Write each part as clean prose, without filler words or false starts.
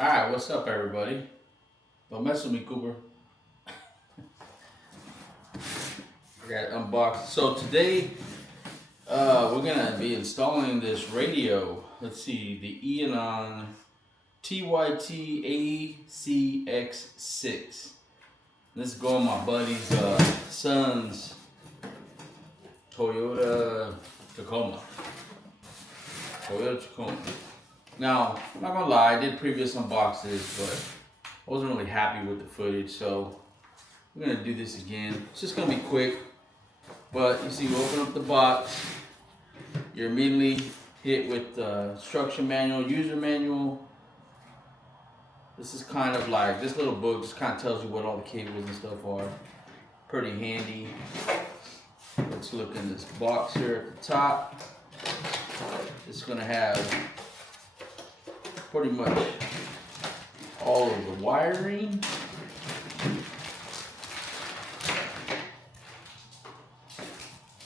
Alright, what's up everybody? Don't mess with me, Cooper. I got unboxed. So today, we're gonna be installing this radio. Let's see, the Eonon TYTACX6. This is going my buddy's son's Toyota Tacoma. Now, I'm not gonna lie, I did previous unboxes, but I wasn't really happy with the footage, so we're gonna do this again. It's just gonna be quick, but you see, we open up the box, you're immediately hit with the instruction manual, user manual. This is kind of like, this little book just kind of tells you what all the cables and stuff are. Pretty handy. Let's look in this box here at the top. It's gonna have pretty much all of the wiring.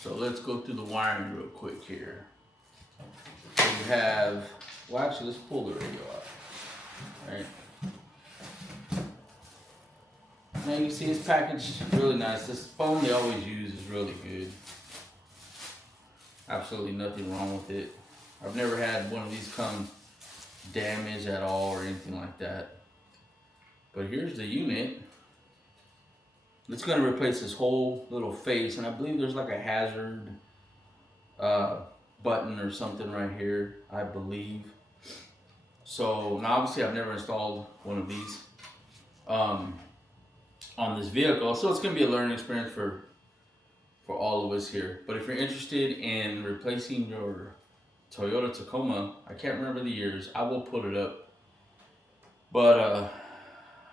So let's go through the wiring real quick here. So we have, well actually let's pull the radio out. Right. Now you see it's packaged really nice. This foam they always use is really good. Absolutely nothing wrong with it. I've never had one of these come damaged at all or anything like that. But here's the unit. It's going to replace this whole little face, and I believe there's like a hazard button or something right here, I believe. So now obviously I've never installed one of these on this vehicle, so it's going to be a learning experience for all of us here. But if you're interested in replacing your Toyota Tacoma, I can't remember the years, I will put it up. But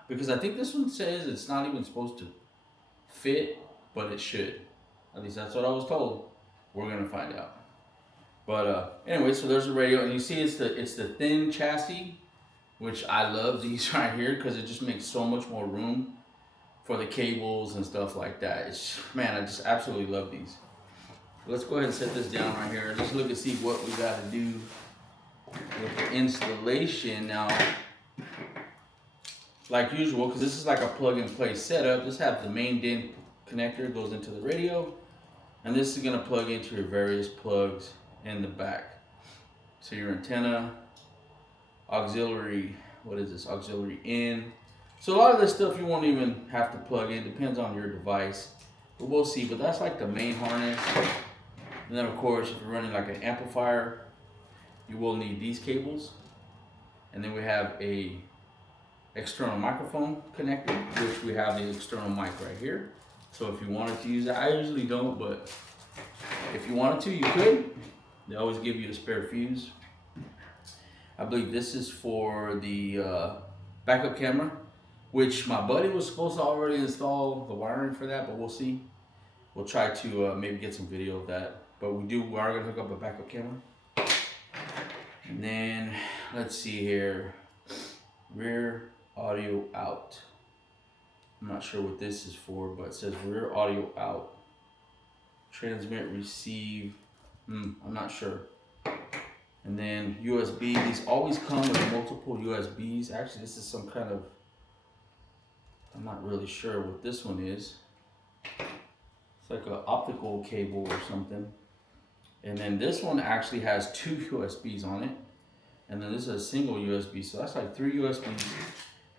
because I think this one says it's not even supposed to fit, but it should. At least that's what I was told. We're gonna find out. But anyway, so there's the radio, and you see it's the thin chassis, which I love these right here because it just makes so much more room for the cables and stuff like that. It's, man, I just absolutely love these. Let's go ahead and set this down right here. Let's look and see what we got to do with the installation. Now, like usual, because this is like a plug and play setup, this has the main DIN connector, goes into the radio, and this is going to plug into your various plugs in the back. So your antenna, auxiliary, what is this? Auxiliary in. So a lot of this stuff you won't even have to plug in, depends on your device, but we'll see. But that's like the main harness. And then of course, if you're running like an amplifier, you will need these cables. And then we have a external microphone connector, which we have the external mic right here. So if you wanted to use that, I usually don't, but if you wanted to, you could. They always give you a spare fuse. I believe this is for the backup camera, which my buddy was supposed to already install the wiring for that, but we'll see. We'll try to maybe get some video of that. But we are gonna hook up a backup camera. And then, let's see here. Rear audio out. I'm not sure what this is for, but it says rear audio out. Transmit, receive, I'm not sure. And then USB, these always come with multiple USBs. Actually, this is some kind of, I'm not really sure what this one is. It's like an optical cable or something. And then this one actually has 2 USBs on it. And then this is a single USB, so that's like 3 USBs.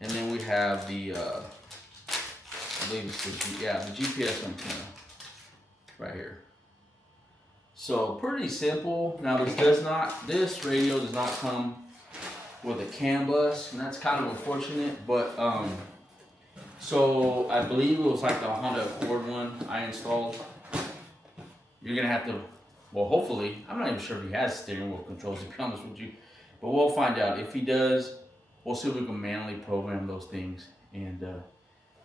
And then we have the, I believe it's the GPS antenna right here. So pretty simple. Now this radio does not come with a CAN bus, and that's kind of unfortunate, but so I believe it was like the Honda Accord one I installed. You're gonna have to, well hopefully, I'm not even sure if he has steering wheel controls, to be honest with you, but we'll find out. If he does, we'll see if we can manually program those things and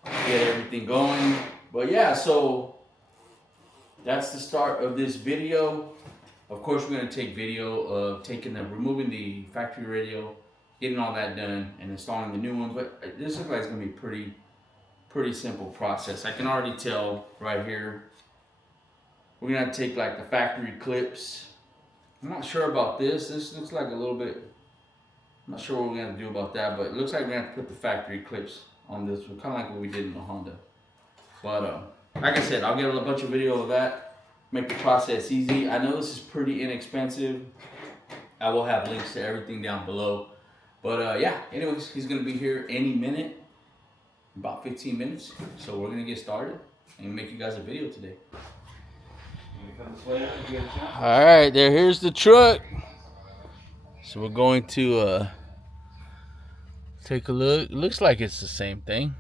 get everything going. But yeah, so that's the start of this video. Of course, we're going to take video of removing the factory radio, getting all that done, and installing the new one. But this looks like it's going to be pretty simple process. I can already tell right here. We're going to have to take like the factory clips. I'm not sure about this. This looks like a little bit I'm not sure what we're gonna do about that, but it looks like we're gonna have to put the factory clips on this, kind of like what we did in the Honda. But like I said, I'll get a bunch of video of that, make the process easy. I know this is pretty inexpensive. I will have links to everything down below. But yeah, anyways, he's gonna be here any minute, about 15 minutes. So we're gonna get started and make you guys a video today. All right, here's the truck. So we're going to take a look. It looks like it's the same thing.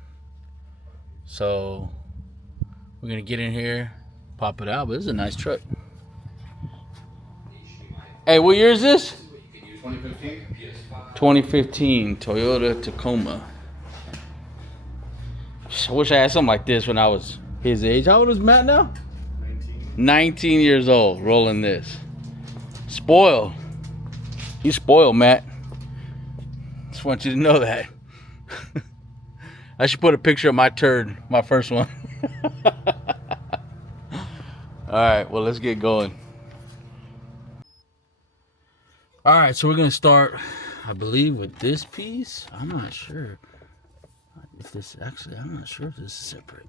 So we're gonna get in here, pop it out, but this is a nice truck. Hey, what year is this? 2015? 2015 Toyota Tacoma. I wish I had something like this when I was his age. How old is Matt now? 19 years old, rolling this. Spoiled. You spoiled, Matt. Just want you to know that. I should put a picture of my turd, my first one. Alright, well, let's get going. Alright, so we're going to start, I believe, with this piece. I'm not sure if this, actually, I'm not sure if this is separate.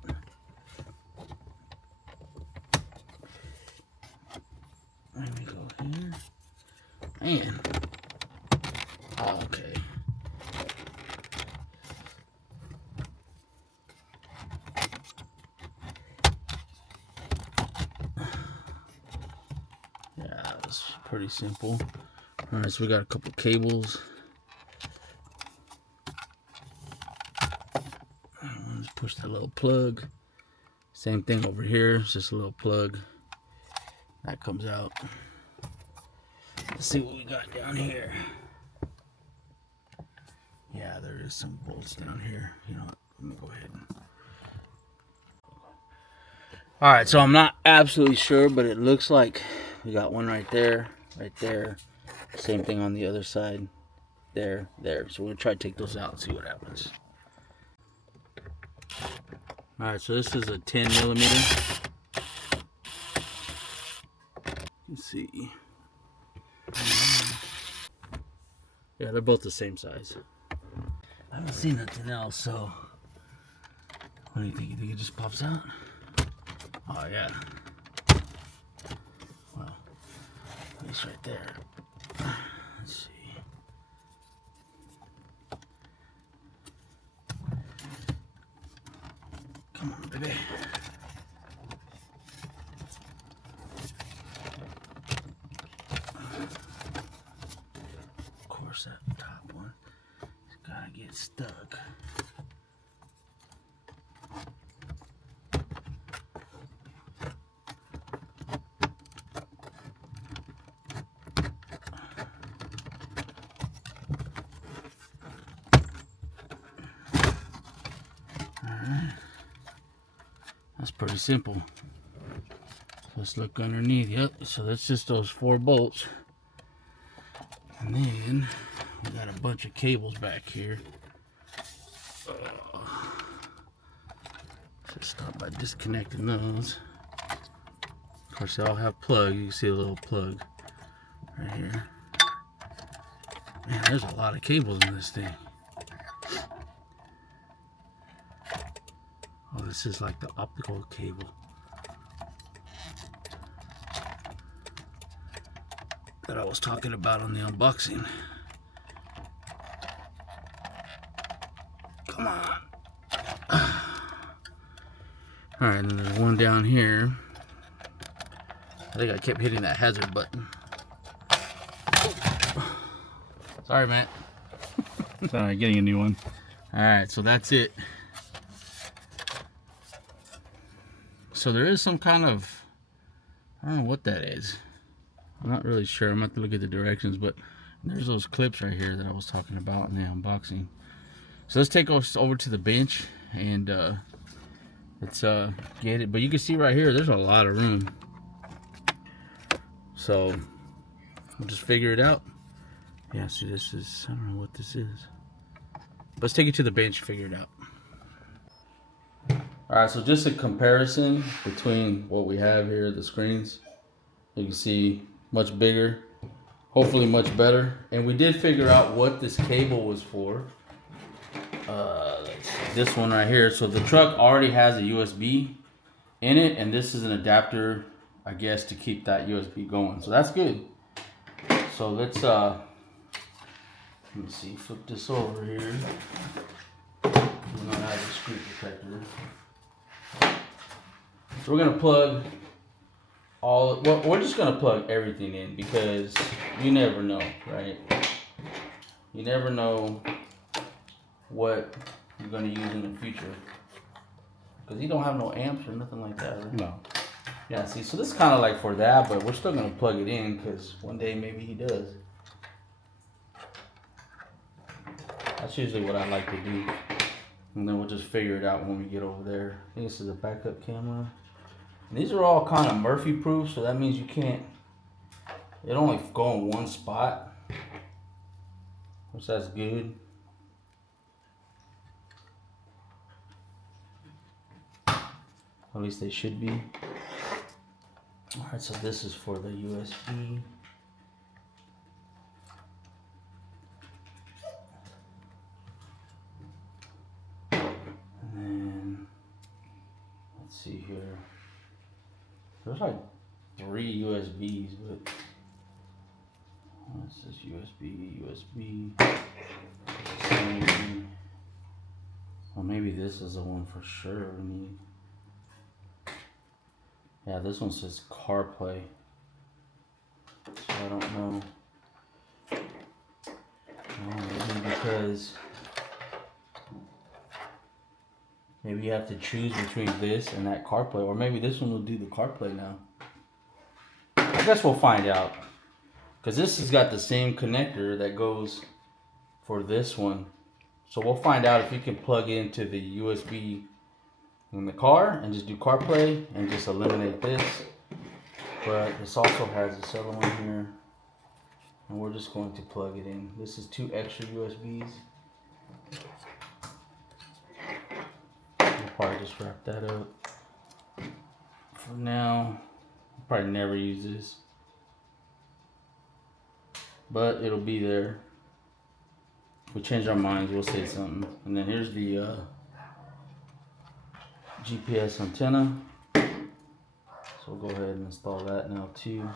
Let me go here. Man. Oh, okay. Yeah, it's pretty simple. All right, so we got a couple cables. Let's push that little plug. Same thing over here. It's just a little plug that comes out. Let's see what we got down here. Yeah, there is some bolts down here. You know what? Let me go ahead and... All right, so I'm not absolutely sure, but it looks like we got one right there, right there. Same thing on the other side. There, there. So we're gonna try to take those out and see what happens. All right, so this is a 10 millimeter. Let's see. Yeah, they're both the same size. I haven't seen nothing else, so what do you think? You think it just pops out? Oh yeah. Well, it's right there. Let's see. Come on, baby. Of course, that top one has gotta get stuck. Alright. That's pretty simple. Let's look underneath. Yep, so that's just those 4 bolts. And then we got a bunch of cables back here. Just start by disconnecting those. Of course, they all have plugs. You can see a little plug right here. Man, there's a lot of cables in this thing. Oh, this is like the optical cable that I was talking about on the unboxing. Come on. Alright, and then there's one down here. I think I kept hitting that hazard button. Sorry, Matt. Sorry, getting a new one. Alright, so that's it. So there is some kind of, I don't know what that is. I'm not really sure. I'm going to have to look at the directions, but there's those clips right here that I was talking about in the unboxing. So let's take us over to the bench and let's get it. But you can see right here, there's a lot of room. So we'll just figure it out. Yeah, see, this is, I don't know what this is. Let's take it to the bench and figure it out. Alright, so just a comparison between what we have here, the screens. You can see much bigger hopefully much better. And we did figure out what this cable was for. This one right here. So the truck already has a USB in it, and this is an adapter, I guess, to keep that USB going. So that's good. So let's let me see, flip this over here. We don't have a screw protector. So we're gonna plug well, we're just gonna plug everything in because you never know, right? You never know what you're gonna use in the future. Because you don't have no amps or nothing like that, right? No. Yeah, see, so this is kind of like for that, but we're still gonna plug it in because one day maybe he does. That's usually what I like to do. And then we'll just figure it out when we get over there. I think this is a backup camera. And these are all kind of Murphy proof, so that means you can't, it only go in one spot, which that's good. At least they should be. Alright, so this is for the USB. And then, let's see here. There's like 3 USBs, but this is USB. Well, maybe this is the one for sure we need. Yeah, this one says CarPlay. So I don't know. Maybe because maybe you have to choose between this and that CarPlay, or maybe this one will do the CarPlay now. I guess we'll find out. Because this has got the same connector that goes for this one. So we'll find out if you can plug into the USB in the car and just do CarPlay and just eliminate this. But this also has this other one here, and we're just going to plug it in. This is 2 extra USBs. We'll probably just wrap that up. For now, I'll probably never use this, but it'll be there. If we change our minds, we'll say something. And then here's the GPS antenna. So we'll go ahead and install that now too.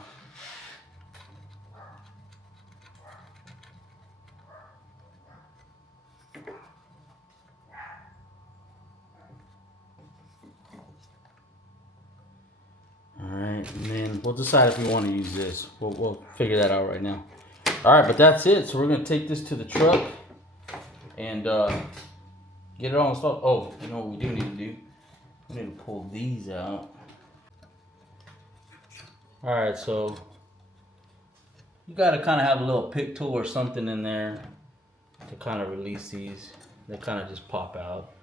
Alright, and then we'll decide if we want to use this. We'll figure that out right now. Alright, but that's it. So we're going to take this to the truck and get it all installed. Oh, you know what we do need to do? We need to pull these out. Alright, so you got to kind of have a little pick tool or something in there to kind of release these. They kind of just pop out.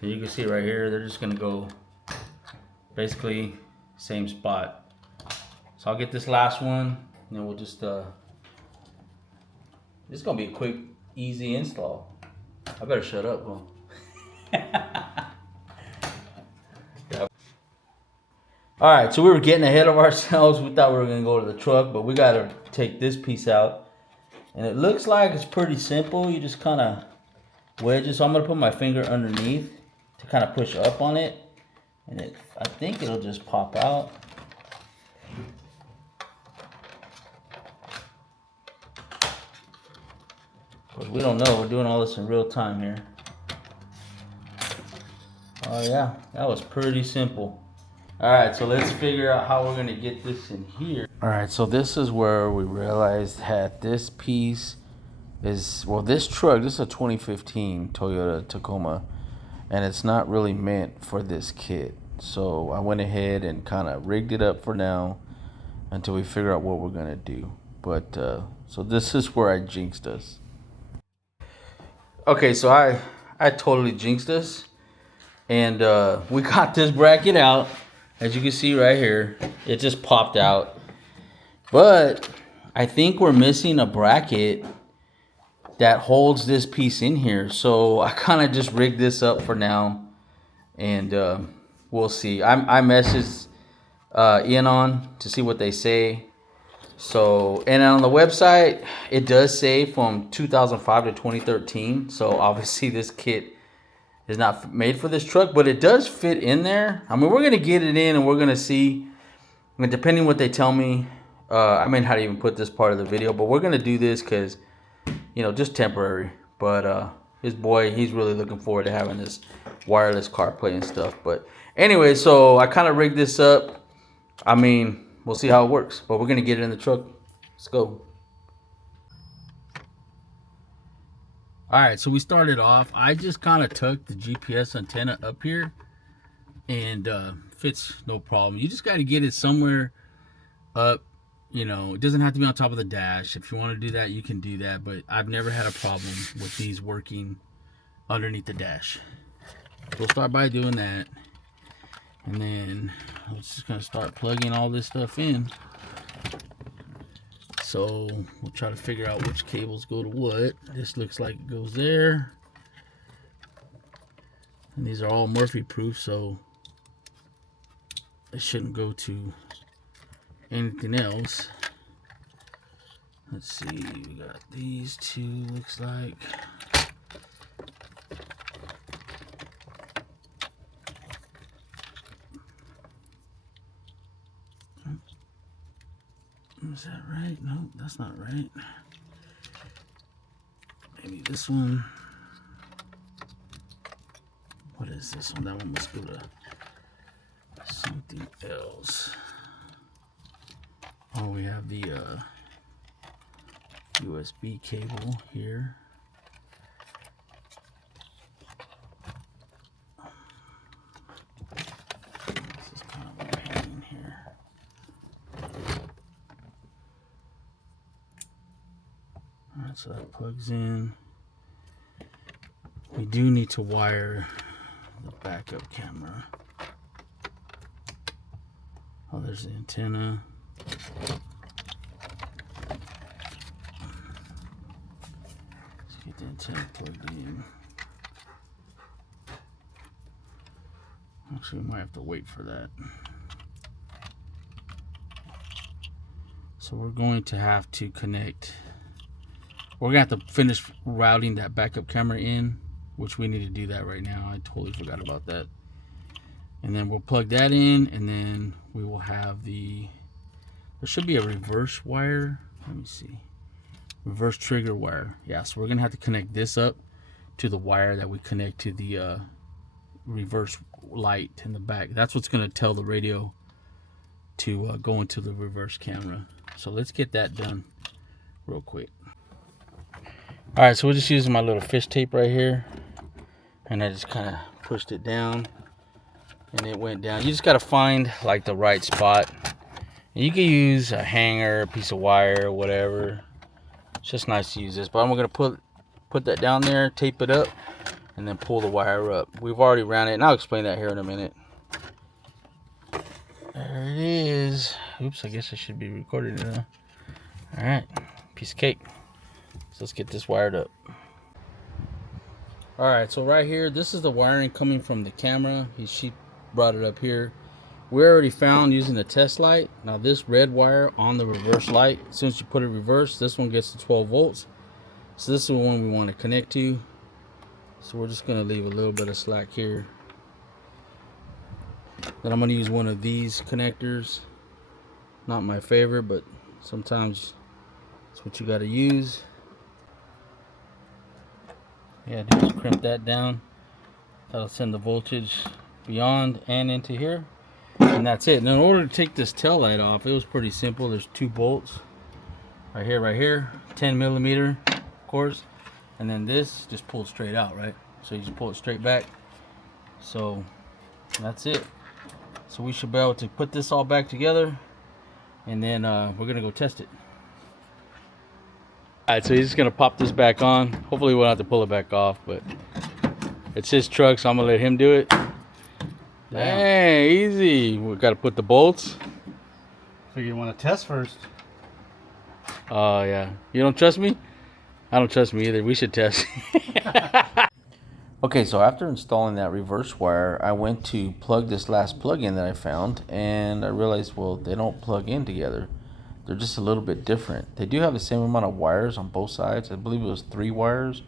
And you can see right here, they're just going to go basically same spot. So I'll get this last one and then we'll just, this is going to be a quick, easy install. I better shut up, huh? Alright, so we were getting ahead of ourselves. We thought we were going to go to the truck, but we got to take this piece out. And it looks like it's pretty simple. You just kind of wedge it. So I'm going to put my finger underneath to kind of push up on it. And I think it'll just pop out. Of course, we don't know. We're doing all this in real time here. Oh yeah, that was pretty simple. Alright, so let's figure out how we're going to get this in here. Alright, so this is where we realized that this piece is, well, this truck, this is a 2015 Toyota Tacoma, and it's not really meant for this kit. So I went ahead and kind of rigged it up for now until we figure out what we're going to do. But, so this is where I jinxed us. Okay, so I totally jinxed us. And we got this bracket out. As you can see right here, it just popped out. But I think we're missing a bracket that holds this piece in here. So I kind of just rigged this up for now. And we'll see. I messaged Eonon to see what they say. So, and on the website, it does say from 2005 to 2013. So obviously this kit is not made for this truck, but it does fit in there. I mean, we're going to get it in and we're going to see. I mean, depending what they tell me, I may not even put this part of the video, but we're going to do this because, you know, just temporary. But his boy, he's really looking forward to having this wireless CarPlay and stuff. But anyway, so I kind of rigged this up. I mean, we'll see how it works, but we're going to get it in the truck. Let's go. All right, so we started off. I just kind of tucked the GPS antenna up here and fits no problem. You just got to get it somewhere up. You know, it doesn't have to be on top of the dash. If you want to do that, you can do that, but I've never had a problem with these working underneath the dash. We'll start by doing that, and then I'm just gonna start plugging all this stuff in. So we'll try to figure out which cables go to what. This looks like it goes there, and these are all Murphy proof, so it shouldn't go to anything else. Let's see, we got these two, looks like. Is that right? No, that's not right. Maybe this one. What is this one? That one must go to something else. Oh, we have the USB cable here. This is kind of a pain here. Alright, so that plugs in. We do need to wire the backup camera. Oh, there's the antenna. Let's get the antenna plugged in. Actually, we might have to wait for that. So we're going to have to connect. We're gonna have to finish routing that backup camera in, which we need to do that right now. I totally forgot about that. And then we'll plug that in, and then we will have the, there should be a reverse wire. Let me see. Reverse trigger wire. Yeah, so we're gonna have to connect this up to the wire that we connect to the reverse light in the back. That's what's gonna tell the radio to go into the reverse camera. So let's get that done real quick. All right, so we're just using my little fish tape right here, and I just kind of pushed it down, and it went down. You just got to find like the right spot. And you can use a hanger, a piece of wire, whatever. It's just nice to use this, but I'm gonna put that down there, tape it up, and then pull the wire up. We've already ran it, and I'll explain that here in a minute. There it is. Oops, I guess I should be recording it now. All right, piece of cake. So let's get this wired up. All right, so right here, this is the wiring coming from the camera. She brought it up here. We already found using the test light. Now this red wire on the reverse light, as soon as you put it reverse, this one gets to 12 volts. So this is the one we want to connect to. So we're just gonna leave a little bit of slack here. Then I'm gonna use one of these connectors. Not my favorite, but sometimes it's what you gotta use. Yeah, just crimp that down. That'll send the voltage beyond and into here. And that's it. Now in order to take this tail light off, it was pretty simple. There's two bolts. Right here, 10 millimeter, of course. And then this just pulls straight out, right? So you just pull it straight back. So that's it. So we should be able to put this all back together, and then we're gonna go test it. All right, so he's just gonna pop this back on. Hopefully we'll have to pull it back off, but it's his truck, so I'm gonna let him do it. Dang, easy. We gotta put the bolts. So you want to test first? Oh yeah. You don't trust me? I don't trust me either. We should test. Okay, so after installing that reverse wire, I went to plug this last plug-in that I found, and I realized, well, they don't plug in together. They're just a little bit different. They do have the same amount of wires on both sides. I believe it was 3 wires,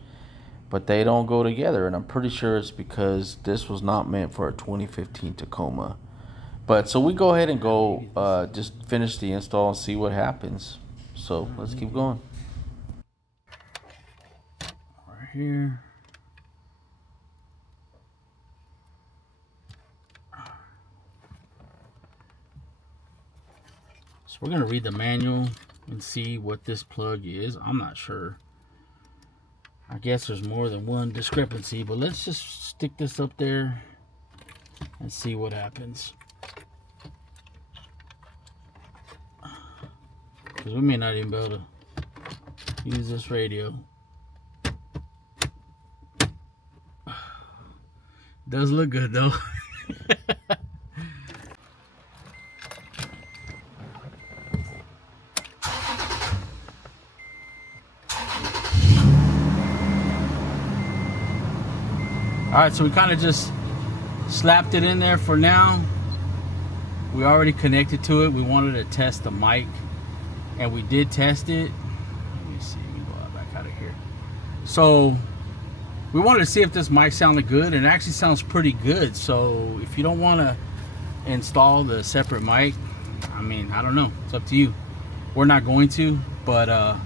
but they don't go together. And I'm pretty sure it's because this was not meant for a 2015 Tacoma. But so we go ahead and go just finish the install and see what happens. So let's keep going. Right here. So we're gonna read the manual and see what this plug is. I'm not sure. I guess there's more than one discrepancy, but let's just stick this up there and see what happens. Because we may not even be able to use this radio. Does look good though. Alright, so we kind of just slapped it in there for now. We already connected to it. We wanted to test the mic, and we did test it. Let me see, let me go back out of here. So we wanted to see if this mic sounded good, and it actually sounds pretty good. So if you don't want to install the separate mic, I mean, I don't know, it's up to you. We're not going to, but of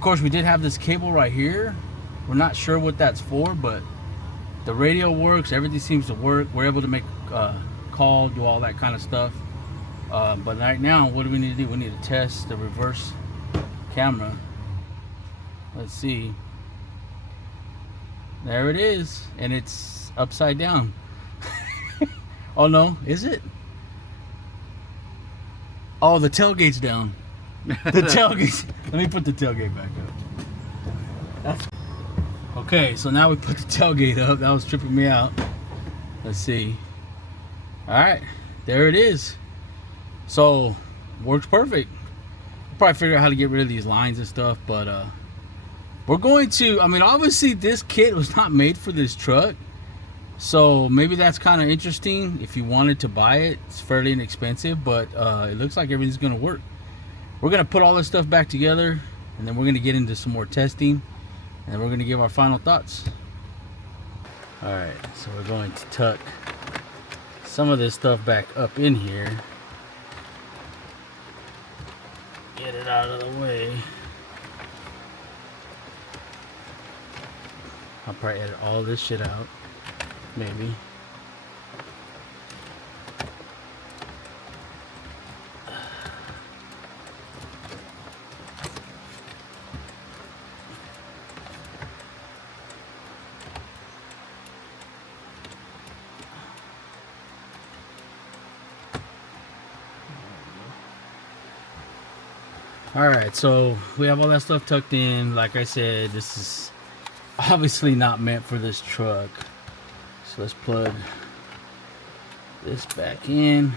course we did have this cable right here. We're not sure what that's for, but the radio works, everything seems to work. We're able to make call, do all that kind of stuff. But right now, what do we need to do? We need to test the reverse camera. Let's see. There it is, and it's upside down. Oh no, is it? Oh, the tailgate's down. The tailgate. Let me put the tailgate back up. That's okay, so now we put the tailgate up. That was tripping me out. Let's see. Alright, there it is. So, works perfect. We'll probably figure out how to get rid of these lines and stuff, but we're going to, I mean, obviously this kit was not made for this truck. So maybe that's kind of interesting. If you wanted to buy it, it's fairly inexpensive, but it looks like everything's going to work. We're going to put all this stuff back together, and then we're going to get into some more testing. And we're going to give our final thoughts. Alright, so we're going to tuck some of this stuff back up in here. Get it out of the way. I'll probably edit all this shit out. Maybe. Alright, so we have all that stuff tucked in. Like I said, this is obviously not meant for this truck. So let's plug this back in.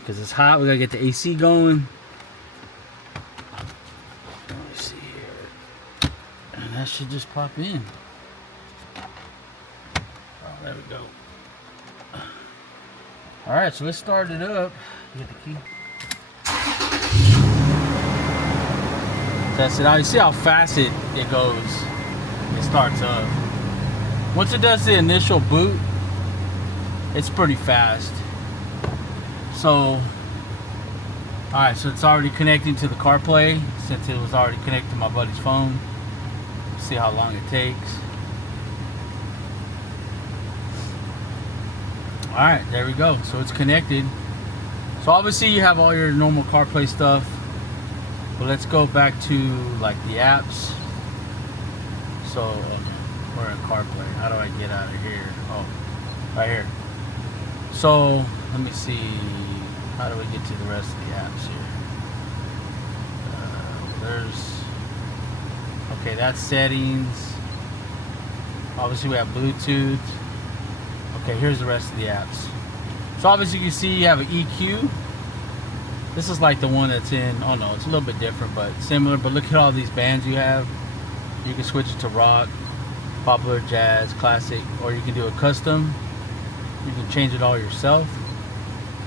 Because it's hot, we gotta get the AC going. Let me see here. And that should just pop in. Oh, there we go. Alright, so let's start it up. Get the key. Test it out. You see how fast it goes. It starts up. Once it does the initial boot, it's pretty fast. So, alright, so it's already connecting to the CarPlay since it was already connected to my buddy's phone. See how long it takes. Alright, there we go. So it's connected. So obviously you have all your normal CarPlay stuff. But let's go back to like the apps. So we're in CarPlay. How do I get out of here? Oh, right here. So let me see. How do we get to the rest of the apps here? There's okay. That's settings. Obviously we have Bluetooth. Okay, here's the rest of the apps. So obviously you can see you have an EQ. This is like the one that's in, oh no, it's a little bit different, but similar. But look at all these bands you have. You can switch it to rock, popular, jazz, classic, or you can do a custom. You can change it all yourself.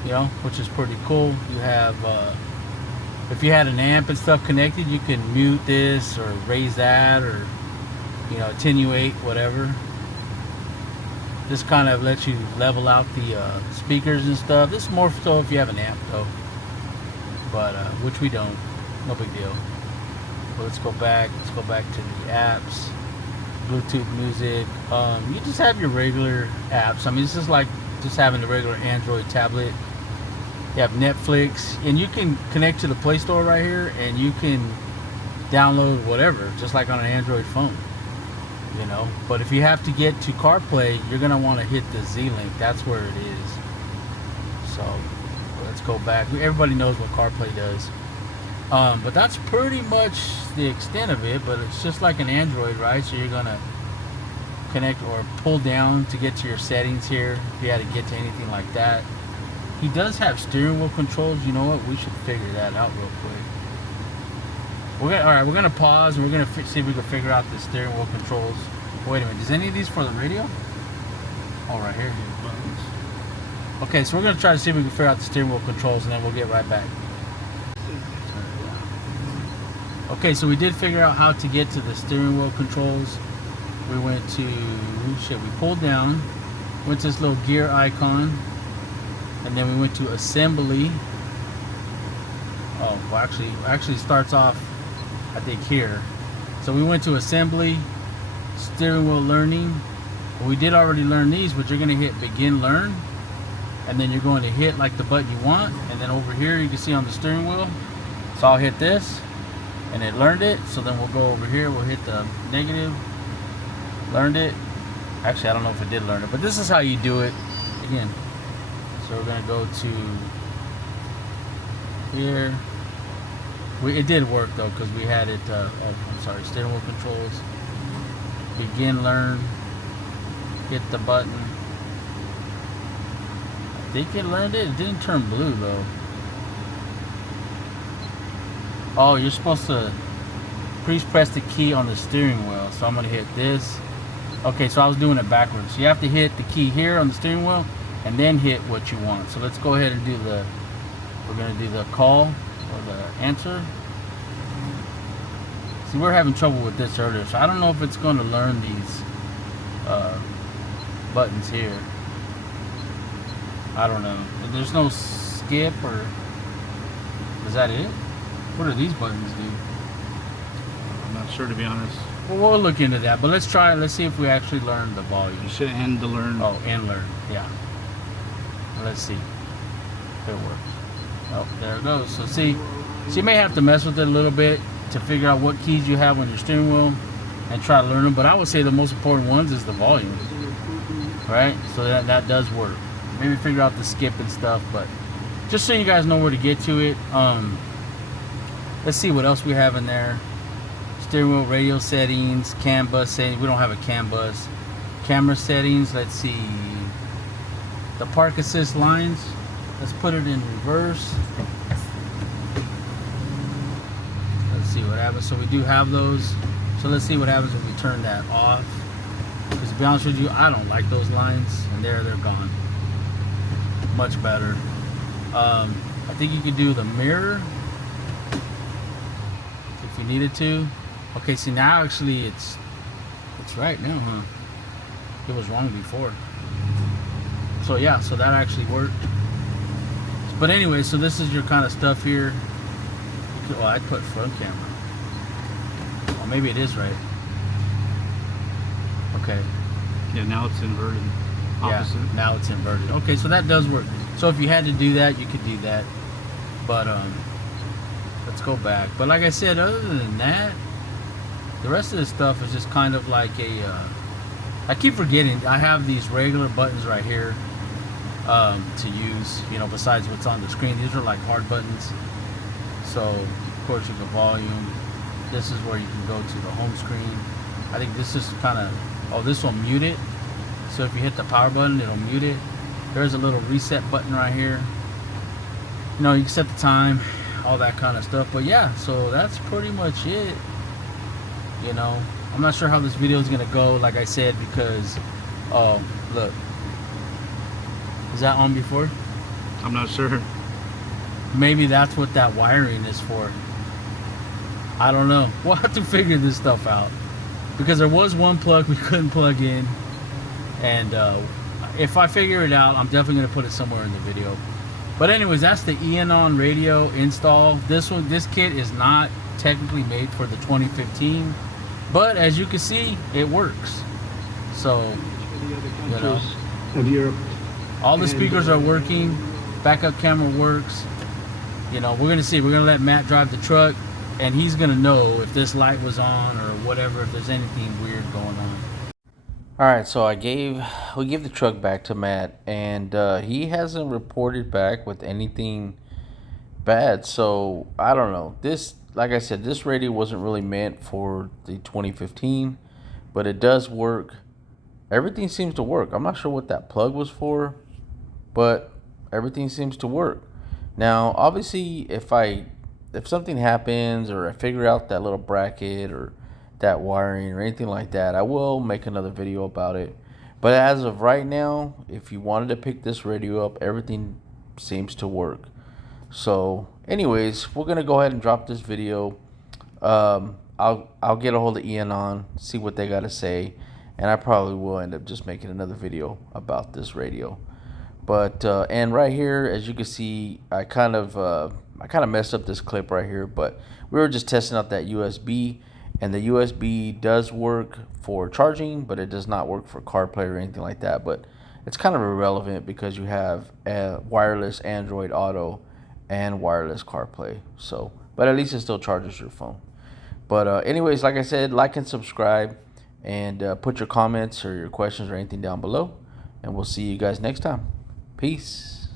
you know, which is pretty cool. You have, if you had an amp and stuff connected, you can mute this or raise that, or, you know, attenuate, whatever. This kind of lets you level out the speakers and stuff. This is more so if you have an amp though, but which we don't. No big deal. But let's go back. Let's go back to the apps. Bluetooth music. You just have your regular apps. I mean, this is like just having the regular Android tablet. You have Netflix, and you can connect to the Play Store right here, and you can download whatever, just like on an Android phone. You know, but if you have to get to CarPlay, you're gonna want to hit the Z-Link. That's where it is. So let's go back. Everybody knows what CarPlay does. But that's pretty much the extent of it. But it's just like an Android, right? So you're gonna connect or pull down to get to your settings here if you had to get to anything like that. He does have steering wheel controls. You know what? We should figure that out real quick. We're gonna pause and we're gonna see if we can figure out the steering wheel controls. Wait a minute. Is any of these for the radio? Oh, right here. Buttons. Okay, so we're gonna try to see if we can figure out the steering wheel controls, and then we'll get right back. Okay, so we did figure out how to get to the steering wheel controls. We went to, we pulled down, went to this little gear icon, and then we went to assembly. Oh, well, actually starts off, I think, here. So we went to assembly, steering wheel learning. Well, we did already learn these, but you're gonna hit begin learn, and then you're going to hit like the button you want, and then over here you can see on the steering wheel. So I'll hit this, and it learned it. So then we'll go over here, we'll hit the negative, learned it. Actually, I don't know if it did learn it, but this is how you do it again. So we're gonna go to here. It did work though, because we had it, I'm sorry, steering wheel controls, begin learn, hit the button. I think it learned it. It didn't turn blue though. Oh, you're supposed to please press the key on the steering wheel. So I'm gonna hit this. Okay, so I was doing it backwards. So you have to hit the key here on the steering wheel and then hit what you want. So let's go ahead and do we're gonna do the call or the answer. See, we're having trouble with this earlier, so I don't know if it's gonna learn these buttons here. I don't know. There's no skip, or is that it? What do these buttons do? I'm not sure, to be honest. Well, we'll look into that, but let's try it. Let's see if we actually learn the volume. You should end the learn. Oh, end learn, yeah. Let's see if it works. Oh, there it goes. So see, you may have to mess with it a little bit to figure out what keys you have on your steering wheel and try to learn them. But I would say the most important ones is the volume, right? So that does work. Maybe figure out the skip and stuff, but just so you guys know where to get to it. Let's see what else we have in there. Steering wheel radio settings, CAN bus settings. We don't have a CAN bus. Camera settings. Let's see. The park assist lines. Let's put it in reverse. Let's see what happens. So we do have those. So let's see what happens if we turn that off. Because to be honest with you, I don't like those lines. And they're gone. Much better. I think you could do the mirror if you needed to. Okay, see now actually it's right now, huh? It was wrong before. So yeah, so that actually worked. But anyway, so this is your kind of stuff here. Well, I'd put front camera. Well, maybe it is right. Okay. Yeah, now it's inverted. Opposite. Yeah, now it's inverted. Okay, so that does work. So if you had to do that, you could do that. But let's go back. But like I said, other than that, the rest of this stuff is just kind of like I keep forgetting I have these regular buttons right here to use, you know, besides what's on the screen. These are like hard buttons. So of course you can volume. This is where you can go to the home screen. I think this is kind of, this will mute it. So if you hit the power button, it'll mute it. There's a little reset button right here. You know, you can set the time, all that kind of stuff. But yeah, so that's pretty much it. You know, I'm not sure how this video is gonna go, like I said, because look, is that on before? I'm not sure. Maybe that's what that wiring is for. I don't know. We'll have to figure this stuff out. Because there was one plug we couldn't plug in. And if I figure it out, I'm definitely going to put it somewhere in the video. But anyways, that's the Eonon radio install. This kit is not technically made for the 2015. But as you can see, it works. So, you know, of Europe. all the speakers are working. Backup camera works. You know, we're going to see. We're going to let Matt drive the truck. And he's going to know if this light was on or whatever, if there's anything weird going on. Alright, so we gave the truck back to Matt, and he hasn't reported back with anything bad. So, I don't know. This, like I said, this radio wasn't really meant for the 2015, but it does work. Everything seems to work. I'm not sure what that plug was for, but everything seems to work. Now, obviously, if something happens or I figure out that little bracket or that wiring or anything like that, I will make another video about it. But as of right now, if you wanted to pick this radio up, everything seems to work. So anyways, we're gonna go ahead and drop this video. I'll get a hold of Eonon, see what they gotta say, and I probably will end up just making another video about this radio. But and right here, as you can see, I kind of messed up this clip right here, but we were just testing out that USB, and the USB does work for charging, but it does not work for CarPlay or anything like that. But it's kind of irrelevant because you have wireless Android Auto and wireless CarPlay. So, but at least it still charges your phone. But anyways, like I said, like and subscribe, and put your comments or your questions or anything down below, and we'll see you guys next time. Peace.